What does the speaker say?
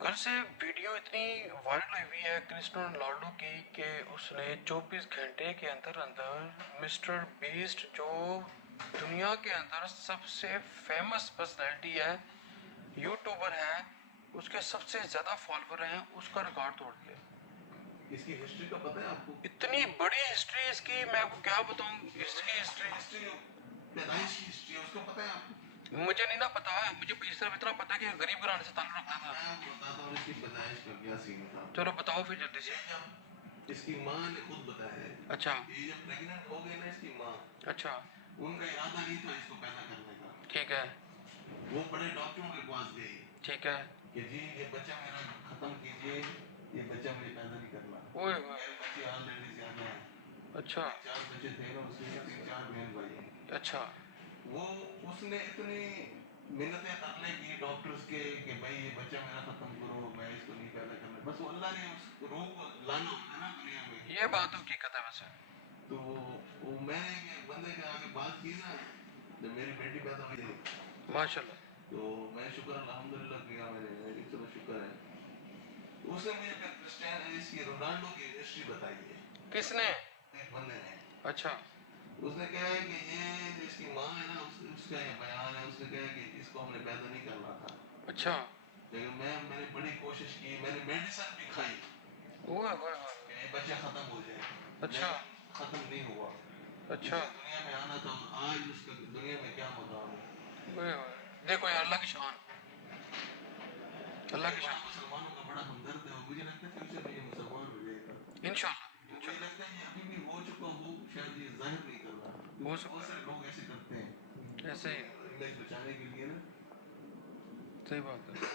کل سے ویڈیو اتنی وائرل ہوئی ہے کرسٹیانو رونالڈو کی کہ اس نے 24 گھنٹے کے اندر اندر مسٹر بیسٹ جو دنیا کے اندر سب سے فیمس پرسنالٹی ہے، یوٹیوبر ہے، اس کے سب سے زیادہ فالوور ہیں، اس کا ریکارڈ توڑ دیا۔ اس کی ہسٹری کا پتہ ہے آپ کو؟ اتنی بڑی ہسٹری اس کی، میں آپ کو کیا بتاؤں اس کی ہسٹری۔ پیدائش کی ہسٹری ہے، اس کا پتہ ہے آپ کو؟ مجھے نہیں نا پتا، مجھے صرف اتنا پتا کہ غریب گھرانے سے تعلق رکھتا تھا۔ میں آپ کو بتاتا ہوں اس کی پیدائش کا کیا سین تھا۔ چلو بتاؤ پھر جلدی سے۔ اس کی ماں نے خود بتایا ہے۔ اچھا یہ جب پریگننٹ ہو گئی نا اس کی ماں، اچھا ان کا ارادہ نہیں تھا اس کو پیدا کرنے کا۔ ٹھیک ہے وہ بڑے ڈاکٹروں کے پاس گئی ٹھیک ہے۔ کہ جی یہ بچہ میرا ختم کیجئے، یہ بچہ مجھے پیدا نہیں کرنا۔ اوئے میرے بچے آلریڈی زیادہ ہیں۔ اچھا 4 بچے تھے نا اس کے، 3-4 بہن بھائی ہیں۔ اچھا وہ اس نے اتنی منتیں کرنے کی ڈاکٹرز کے کہ بھائی یہ بچہ میرا ختم کرو، میں اس کو نہیں پیدا کرنا۔ بس وہ اللہ نے اس روح کو لانا ہوتا ہے نا دنیا میں۔ یہ بات حقیقت ہے ویسے۔ تو وہ میں نے ایک بندے کے آگے بات کی نا، جب میری بیٹی پیدا ہوئی ماشاء اللہ۔ تو میں شکر الحمدللہ کیا، میں نے چلو شکر ہے۔ اس نے مجھے پھر کرسٹیانو اس کی رونالڈو کی ہسٹری بتائی ہے۔ کس نے؟ ایک بندے نے۔ اچھا اس نے کہا ہے کہ یہ اس کی ماں ہے نا، اس کا یہ بیان ہے، اس نے کہا ہے کہ اس کو ہم نے پیدا نہیں کرنا تھا۔ اچھا لیکن میں نے بڑی کوشش کی، میں نے میڈیسن بھی کھائی اوئے ہوئے کہ یہ بچہ ختم ہو جائے، اچھا لیکن ختم نہیں ہوا۔ اچھا اسے دنیا میں آنا تھا، آج اس کا دنیا میں کیا مقام ہے۔ اوئے ہوئے دیکھو یار، اللہ کی شان، اللہ کی شان۔ مسلمانوں کا بڑا ہمدرد ہے، اور مجھے لگتا ہے فیوچر میں یہ مسلمان ہو جائے گا انشاءاللہ مجھے لگتا ہے یہ ابھی بھی ہو چکا ہو، شاید یہ ظاہر نہیں کر رہا، ہو بہت سکتا سارے لوگ ایسے کرتے ہیں ہے ایسے ہی، امیج بچانے کے لیے نا۔ صحیح بات ہے۔